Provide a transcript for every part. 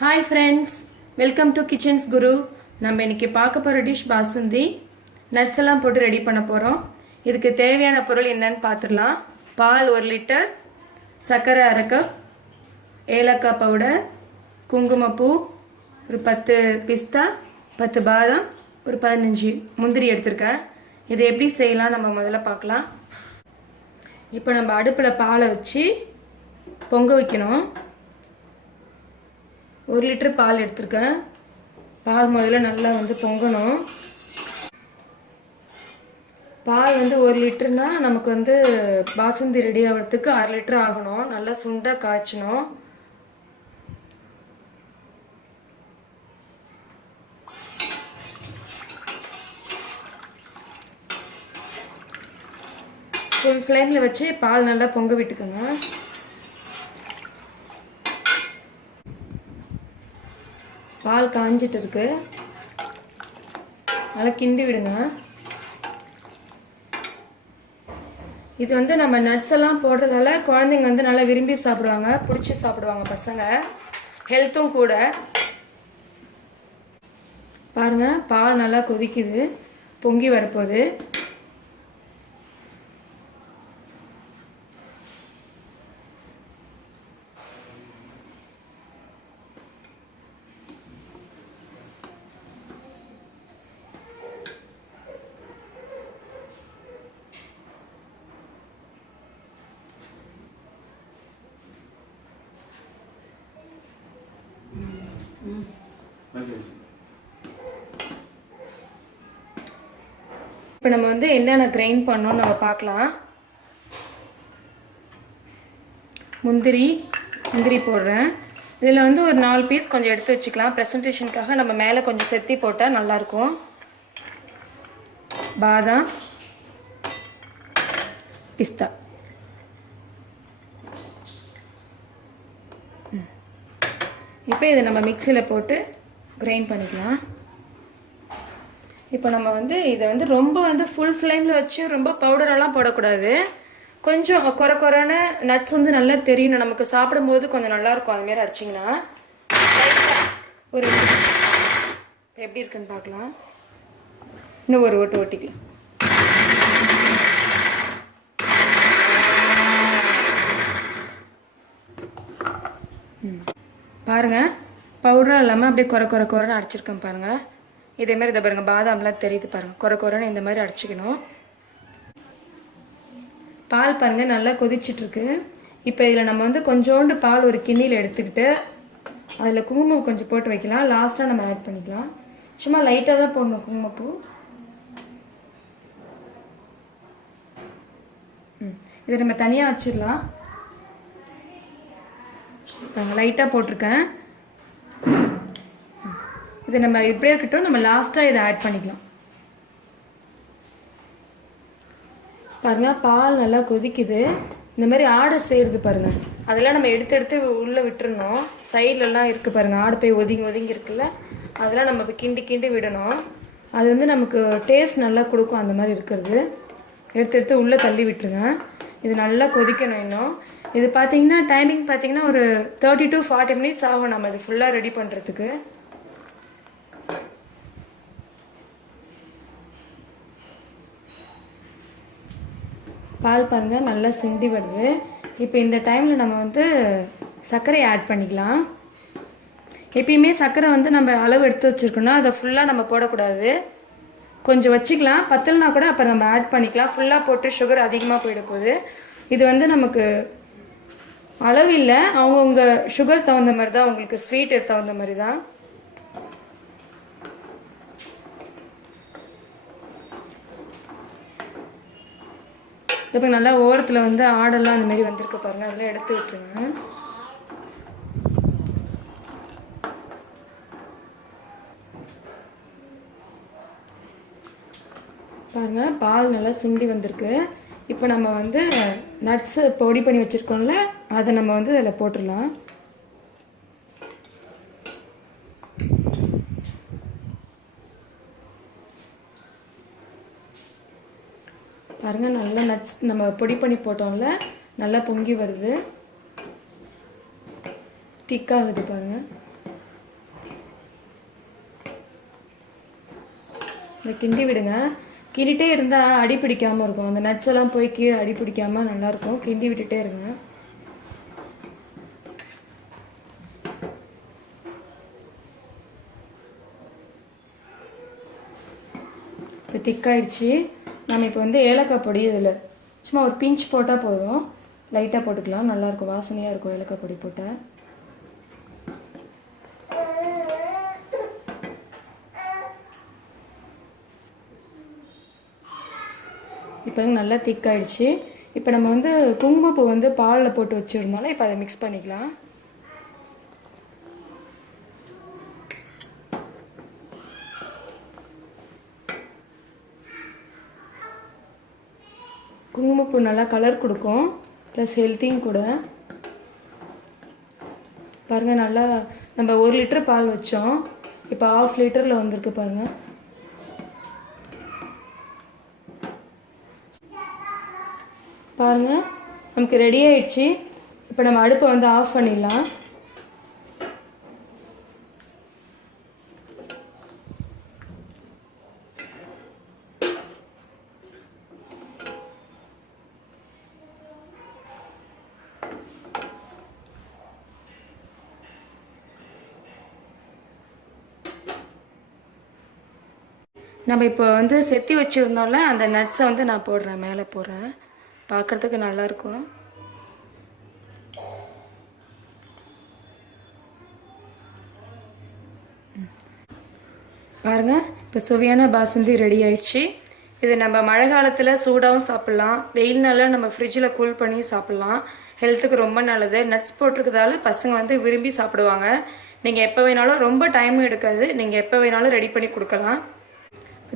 Hi friends, welcome to Kitchen's Guru. நம்ம இன்னைக்கு பார்க்க போற டிஷ் பாசுந்தி. நட்ஸ் எல்லாம் போட்டு ரெடி பண்ண போறோம். இதுக்கு தேவையான பொருள் என்னன்னு பார்த்துடலாம். பால் 1 லிட்டர், சர்க்கரை 1/2 கப், ஏலக்காய் பவுடர், குங்குமப்பூ, ஒரு 10 பிஸ்தா, 10 பாதாம், ஒரு 15 முந்திரி எடுத்திருக்கேன். இதை எப்படி செய்யலாம் நம்ம முதல்ல பார்க்கலாம். இப்போ நம்ம அடுப்பில் பாலை வச்சு பொங்க வைக்கணும். 1 லிட்டர் பால் எடுத்திருக்கேன். பால் முதல்ல நல்லா பொங்கணும். பால் 1 லிட்டர்னா நமக்கு பாசுந்தி ரெடி ஆகிறதுக்கு 1/2 லிட்டர் ஆகணும். நல்லா சுண்டா காய்ச்சணும். ஃபுல் ஃப்ளேமில் வச்சு பால் நல்லா பொங்க விட்டுக்கோங்க. பால் காஞ்சிட்டு இருக்கு, நல்லா கிண்டி விடுங்க. இது நம்ம நட்ஸ் எல்லாம் போடுறதால குழந்தைங்க நல்லா விரும்பி சாப்பிடுவாங்க, பிடிச்சி சாப்பிடுவாங்க பசங்க, ஹெல்த்தும் கூட. பாருங்க, பால் நல்லா கொதிக்குது, பொங்கி வரப்போகுது. இப்போ நம்ம என்னென்ன கிரைண்ட் பண்ணோம் நம்ம பார்க்கலாம். முந்திரி போடுறேன். இதில் ஒரு 4 பீஸ் கொஞ்சம் எடுத்து வச்சுக்கலாம். ப்ரெசன்டேஷனுக்காக நம்ம மேலே கொஞ்சம் செத்தி போட்டால் நல்லாயிருக்கும். பாதாம், பிஸ்தா. இப்போ இதை நம்ம மிக்சியில் போட்டு கிரைண்ட் பண்ணிக்கலாம். இப்போ நம்ம இதை ரொம்ப ஃபுல் ஃப்ளேமில் வச்சு ரொம்ப பவுடரெல்லாம் போடக்கூடாது. கொஞ்சம் குறைன்னு நட்ஸ் நல்லா தெரியணும், நமக்கு சாப்பிடும்போது கொஞ்சம் நல்லாயிருக்கும். அதுமாரி அடிச்சிங்கன்னா ஒரு எப்படி இருக்குன்னு பார்க்கலாம். இன்னும் ஒரு ஓட்டு ஓட்டிக்கலாம். பாருங்க, பவுடராக இல்லாமல் அப்படியே குறைன்னு அடிச்சிருக்கேன் பாருங்க. இதே மாதிரி இதை பாருங்க, பாதாம்லாம் தெரியுது பாருங்க, குறைன்னு இந்த மாதிரி அடிச்சுக்கணும். பால் பாருங்க நல்லா கொதிச்சுட்டு இருக்கு. இப்போ இதில் நம்ம கொஞ்சோண்டு பால் ஒரு கிண்ணியில் எடுத்துக்கிட்டு அதில் குங்குமம் கொஞ்சம் போட்டு வைக்கலாம். லாஸ்ட்டாக நம்ம ஆட் பண்ணிக்கலாம். சும்மா லைட்டாக தான் போடணும் குங்குமப்பூ. இதை நம்ம தனியாக வச்சிடலாம். லைட்டாக போட்டிருக்கேன். இதை நம்ம இப்படியே இருக்கட்டும், நம்ம லாஸ்ட்டாக இதை ஆட் பண்ணிக்கலாம். பாருங்க, பால் நல்லா கொதிக்குது. இந்த மாதிரி ஆடை செய்கிறது பாருங்க, அதெல்லாம் நம்ம எடுத்து உள்ளே விட்டுறணும். சைட்லலாம் இருக்குது பாருங்க, ஆடு போய் ஒதுங்கி இருக்குல்ல, அதெல்லாம் நம்ம இப்போ கிண்டி விடணும். அது நமக்கு டேஸ்ட் நல்லா கொடுக்கும். அந்த மாதிரி இருக்கிறது எடுத்து உள்ளே தள்ளி விட்டுருங்க. இது நல்லா கொதிக்கணும். இன்னும் இது பார்த்தீங்கன்னா டைமிங் பார்த்தீங்கன்னா ஒரு 30 to 40 minutes ஆகும் நம்ம இது ஃபுல்லாக ரெடி பண்ணுறதுக்கு. பால் பாருங்க நல்லா சிண்டி வருது. இப்போ இந்த டைமில் நம்ம சர்க்கரை ஆட் பண்ணிக்கலாம். எப்பயுமே சர்க்கரை நம்ம அளவு எடுத்து வச்சுருக்கோன்னா அதை ஃபுல்லாக நம்ம போடக்கூடாது. கொஞ்சம் வச்சுக்கலாம், பத்தலைனா கூட அப்புறம் நம்ம ஆட் பண்ணிக்கலாம். ஃபுல்லாக போட்டு சுகர் அதிகமாக போயிட போகுது. இது நமக்கு அளவு இல்லை, அவங்கவுங்க சுகர் தகுந்த மாதிரி தான், உங்களுக்கு ஸ்வீட் தகுந்த மாதிரி தான். இப்போ நல்லா ஓரத்தில் ஆடெல்லாம் அந்த மாதிரி வந்திருக்கு பாருங்க, அதெல்லாம் எடுத்து விட்டுருங்க. பாருங்க, பால் நல்லா சுண்டி வந்திருக்கு. இப்போ நம்ம நட்ஸு பொடி பண்ணி வச்சுருக்கோம்ல, அதை நம்ம அதில் போட்டுடலாம். பாருங்க, நல்லா நட்ஸ் நம்ம பொடி பண்ணி போட்டோம்ல, நல்லா பொங்கி வருது, திக்காகுது பாருங்க. இந்த கிண்டி விடுங்க. கிண்டிகிட்டே இருந்தால் அடி பிடிக்காமல் இருக்கும். அந்த நட்ஸ் எல்லாம் போய் கீழே அடி பிடிக்காமல் நல்லாயிருக்கும். கிண்டி விட்டுட்டே இருங்க. இப்போ திக்காயிடுச்சு. நம்ம இப்போ வந்து ஏலக்காய் பொடி இதில் சும்மா ஒரு பிஞ்ச் போட்டால் போதும். லைட்டாக போட்டுக்கலாம். நல்லாயிருக்கும், வாசனையாக இருக்கும் ஏலக்காய் பொடி போட்டால். இப்போ நல்லா திக்காயிடுச்சு. இப்போ நம்ம வந்து குங்குமப்பூ வந்து பாலில் போட்டு வச்சுருந்தோம்ல, இப்போ அதை மிக்ஸ் பண்ணிக்கலாம். குங்குமப்பூ நல்லா கலர் கொடுக்கும், ப்ளஸ் ஹெல்த்தியும் கூட. பாருங்கள், நல்லா நம்ம 1 லிட்டர் பால் வச்சோம், இப்போ 1/2 லிட்டரில் வந்திருக்கு பாருங்கள். பாருங்கள், நமக்கு ரெடி ஆயிடுச்சு. இப்போ நம்ம அடுப்பை வந்து ஆஃப் பண்ணிடலாம். நம்ம இப்போ வந்து செத்தி வச்சுருந்தோம்ல, அந்த நட்ஸை வந்து நான் போடுறேன், மேலே போடுறேன். பார்க்குறதுக்கு நல்லாயிருக்கும். பாருங்கள், இப்போ சுவையான பாசுந்தி ரெடி ஆயிடுச்சு. இது நம்ம மழை காலத்தில் சூடாகவும் சாப்பிட்லாம், வெயில் நாளில் நம்ம ஃப்ரிட்ஜில் கூல் பண்ணி சாப்பிட்லாம். ஹெல்த்துக்கு ரொம்ப நல்லது. நட்ஸ் போட்டிருக்கிறதால பசங்க வந்து விரும்பி சாப்பிடுவாங்க. நீங்கள் எப்போ வேணாலும், ரொம்ப டைமும் எடுக்காது, நீங்கள் எப்போ வேணாலும் ரெடி பண்ணி கொடுக்கலாம்.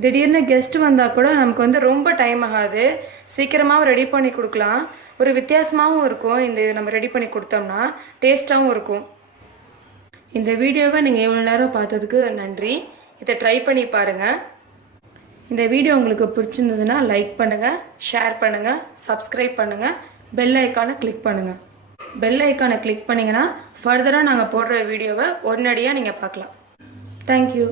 திடீர்னு கெஸ்ட் வந்தால் கூட நமக்கு வந்து ரொம்ப டைம் ஆகாது, சீக்கிரமாக ரெடி பண்ணி கொடுக்கலாம். ஒரு வித்தியாசமாகவும் இருக்கும். இது நம்ம ரெடி பண்ணி கொடுத்தோம்னா டேஸ்ட்டாகவும் இருக்கும். இந்த வீடியோவை நீங்கள் எவ்வளோ நேரம் பார்த்ததுக்கு நன்றி. இதை ட்ரை பண்ணி பாருங்கள். இந்த வீடியோ உங்களுக்கு பிடிச்சிருந்ததுன்னா லைக் பண்ணுங்கள், ஷேர் பண்ணுங்கள், சப்ஸ்கிரைப் பண்ணுங்கள், பெல் ஐக்கானை கிளிக் பண்ணுங்கள். பெல் ஐக்கானை கிளிக் பண்ணிங்கன்னா ஃபர்தராக நாங்கள் போடுற வீடியோவை உடனடியாக நீங்கள் பார்க்கலாம். தேங்க்யூ.